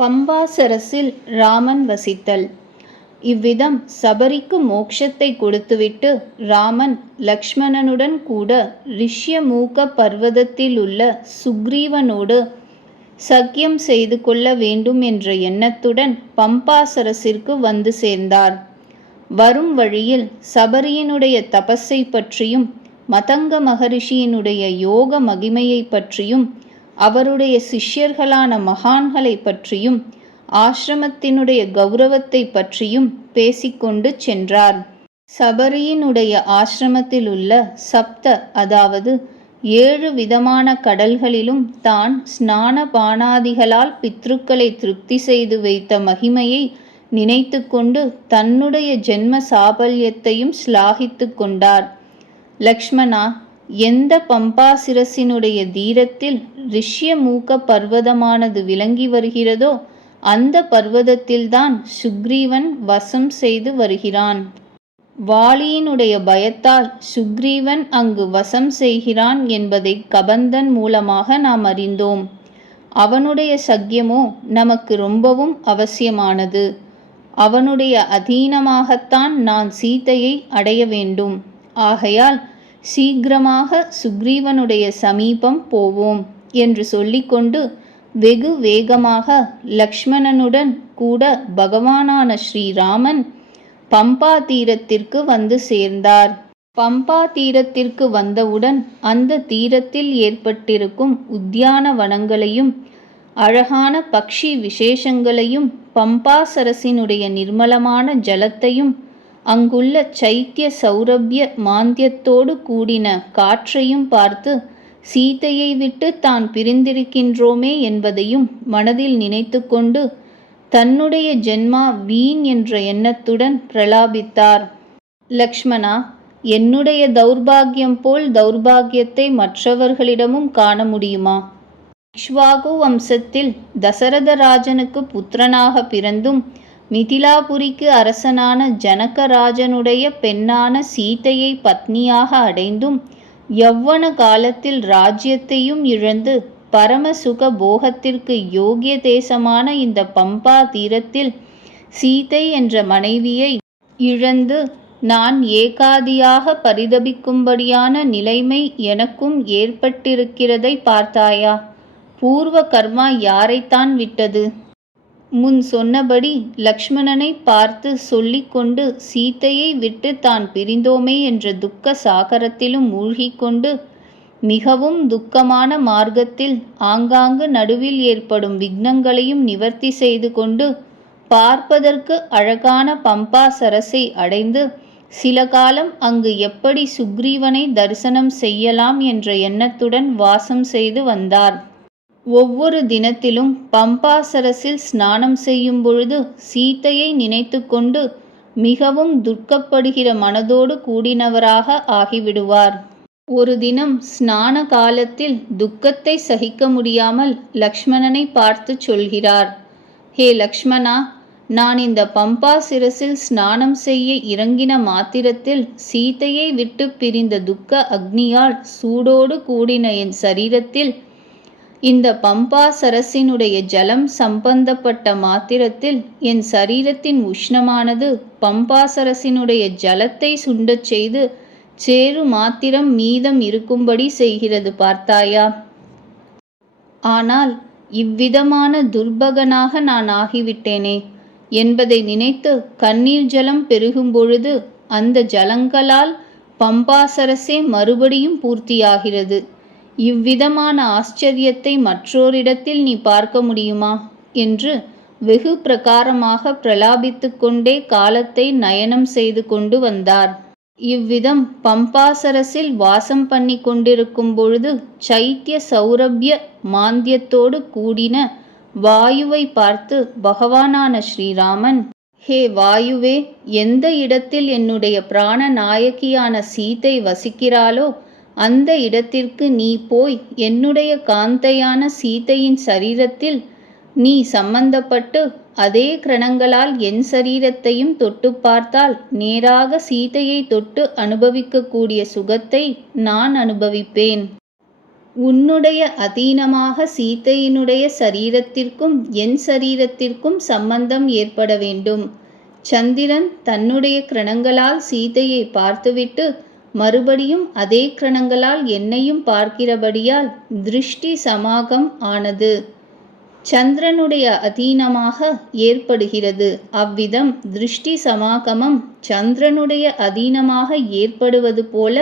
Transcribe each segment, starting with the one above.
பம்பாசரசில் ராமன் வசித்தல். இவ்விதம் சபரிக்கு மோட்சத்தை கொடுத்துவிட்டு ராமன் லக்ஷ்மணனுடன் கூட ரிஷ்யமூக பர்வதத்தில் உள்ள சுக்ரீவனோடு சக்கியம் செய்து கொள்ள வேண்டும் என்ற எண்ணத்துடன் பம்பாசரசிற்கு வந்து சேர்ந்தார். வரும் வழியில் சபரியினுடைய தபஸை பற்றியும் மதங்க மகரிஷியினுடைய யோக மகிமையை பற்றியும் அவருடைய சிஷ்யர்களான மகான்களை பற்றியும் ஆசிரமத்தினுடைய கௌரவத்தை பற்றியும் பேசிக்கொண்டு சென்றார். சபரியினுடைய ஆசிரமத்தில் உள்ள சப்த அதாவது ஏழு விதமான கடல்களிலும் தான் ஸ்நான பானாதிகளால் பித்ருக்களை திருப்தி செய்து வைத்த மகிமையை நினைத்து கொண்டு தன்னுடைய ஜென்ம சாபல்யத்தையும் ஸ்லாகித்து கொண்டார். லக்ஷ்மணா எந்த பம்பாசிரசினுடைய தீரத்தில் ரிஷ்யமூக்க பர்வதமானது விளங்கி வருகிறதோ அந்த பர்வதத்தில்தான் சுக்ரீவன் வசம் செய்து வருகிறான். வாலியினுடைய பயத்தால் சுக்ரீவன் அங்கு வசம் செய்கிறான் என்பதை கபந்தன் மூலமாக நாம் அறிந்தோம். அவனுடைய சக்கியமோ நமக்கு ரொம்பவும் அவசியமானது. அவனுடைய அதீனமாகத்தான் நான் சீதையை அடைய வேண்டும். ஆகையால் சீக்கிரமாக சுக்ரீவனுடைய சமீபம் போவோம் என்று சொல்லிக்கொண்டு வெகு வேகமாக லக்ஷ்மணனுடன் கூட பகவானான ஸ்ரீராமன் பம்பா தீரத்திற்கு வந்து சேர்ந்தார். பம்பா தீரத்திற்கு வந்தவுடன் அந்த தீரத்தில் ஏற்பட்டிருக்கும் உத்தியான வனங்களையும் அழகான பக்ஷி விசேஷங்களையும் பம்பாசரசினுடைய நிர்மலமான ஜலத்தையும் அங்குள்ள சைத்திய சௌரபிய மாந்தியத்தோடு கூடின காற்றையும் பார்த்து சீதையை விட்டு தான் பிரிந்திருக்கின்றோமே என்பதையும் மனதில் நினைத்து கொண்டு தன்னுடைய ஜென்மா வீண் என்ற எண்ணத்துடன் பிரலாபித்தார். லக்ஷ்மணா என்னுடைய தௌர்பாகியம் போல் தௌர்பாகியத்தை மற்றவர்களிடமும் காண முடியுமா? இக்ஷ்வாகு வம்சத்தில் தசரதராஜனுக்கு புத்திரனாக பிறந்தும் மிதிலாபுரிக்கு அரசனான ஜனகராஜனுடைய பெண்ணான சீதையை பத்னியாக அடைந்தும் யவ்வன காலத்தில் ராஜ்யத்தையும் இழந்து பரமசுக போகத்திற்கு யோகிய தேசமான இந்த பம்பா தீரத்தில் சீதை என்ற மனைவியை இழந்து நான் ஏகாதியாக பரிதபிக்கும்படியான நிலைமை எனக்கும் ஏற்பட்டிருக்கிறதை பார்த்தாயா? பூர்வ கர்மா யாரைத்தான் விட்டது? முன் சொன்னபடி லக்ஷ்மணனை பார்த்து சொல்லிக்கொண்டு சீத்தையை விட்டு தான் பிரிந்தோமே என்ற துக்க சாகரத்திலும் மூழ்கிக்கொண்டு மிகவும் துக்கமான மார்க்கத்தில் ஆங்காங்கு நடுவில் ஏற்படும் விக்னங்களையும் நிவர்த்தி செய்து கொண்டு பார்ப்பதற்கு அழகான பம்பா சரசை அடைந்து சில காலம் அங்கு எப்படி சுக்ரீவனை தரிசனம் செய்யலாம் என்ற எண்ணத்துடன் வாசம் செய்து வந்தார். ஒவ்வொரு தினத்திலும் பம்பாசரசில் ஸ்நானம் செய்யும் பொழுது சீத்தையை நினைத்து கொண்டு மிகவும் துக்கப்படுகிற மனதோடு கூடினவராக ஆகிவிடுவார். ஒரு தினம் ஸ்நான காலத்தில் துக்கத்தை சகிக்க முடியாமல் லக்ஷ்மணனை பார்த்து சொல்கிறார் ஹே லக்ஷ்மணா நான் இந்த பம்பா சிரசில் ஸ்நானம் செய்ய இறங்கின மாத்திரத்தில் சீத்தையை விட்டு பிரிந்த துக்க அக்னியால் சூடோடு கூடின என் சரீரத்தில் இந்த பம்பா சரசினுடைய ஜலம் சம்பந்தப்பட்ட மாத்திரத்தில் என் சரீரத்தின் உஷ்ணமானது பம்பா சரசினுடைய ஜலத்தை சுண்டச் செய்து சேரு மாத்திரம் மீதம் இருக்கும்படி செய்கிறது பார்த்தாயா? ஆனால் இவ்விதமான துர்பகனாக நான் ஆகிவிட்டேனே. என்பதை நினைத்து கண்ணீர் ஜலம் பெருகும் பொழுது அந்த ஜலங்களால் பம்பாசரசே மறுபடியும் பூர்த்தியாகிறது. இவ்விதமான ஆச்சரியத்தை மற்றோரிடத்தில் நீ பார்க்க முடியுமா? என்று வெகு பிரகாரமாக பிரலாபித்து கொண்டே காலத்தை நயனம் செய்து கொண்டு வந்தார். இவ்விதம் பம்பாசரசில் வாசம் பண்ணி கொண்டிருக்கும் பொழுது சைத்திய சௌரபிய மாந்தியத்தோடு கூடின வாயுவை பார்த்து பகவானான ஸ்ரீராமன் ஹே வாயுவே எந்த இடத்தில் என்னுடைய பிராண நாயகியான சீதை வசிக்கிறாளோ அந்த இடத்திற்கு நீ போய் என்னுடைய காந்தையான சீதையின் சரீரத்தில் நீ சம்பந்தப்பட்டு அதே கிரணங்களால் என் சரீரத்தையும் தொட்டு பார்த்தால் நேராக சீதையை தொட்டு அனுபவிக்கக்கூடிய சுகத்தை நான் அனுபவிப்பேன். உன்னுடைய அதீனமாக சீதையினுடைய சரீரத்திற்கும் என் சரீரத்திற்கும் சம்பந்தம் ஏற்பட வேண்டும். சந்திரன் தன்னுடைய கிரணங்களால் சீதையை பார்த்துவிட்டு மறுபடியும் அதே கிரணங்களால் என்னையும் பார்க்கிறபடியால் திருஷ்டி சமாகம் ஆனது. சந்திரனுடைய அதீனமாக ஏற்படுகிறது. அவ்விதம் திருஷ்டி சமாகமம் சந்திரனுடைய அதீனமாக ஏற்படுவது போல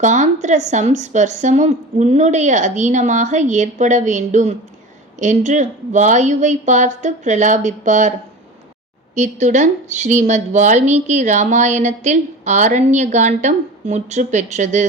காந்திர சம்ஸ்பர்சமும் உன்னுடைய அதீனமாக ஏற்பட வேண்டும் என்று வாயுவை பார்த்து பிரலாபிப்பார். இத்துடன் ஸ்ரீமத் வால்மீகி ராமாயணத்தில் ஆரண்ய காண்டம் முற்று பெற்றது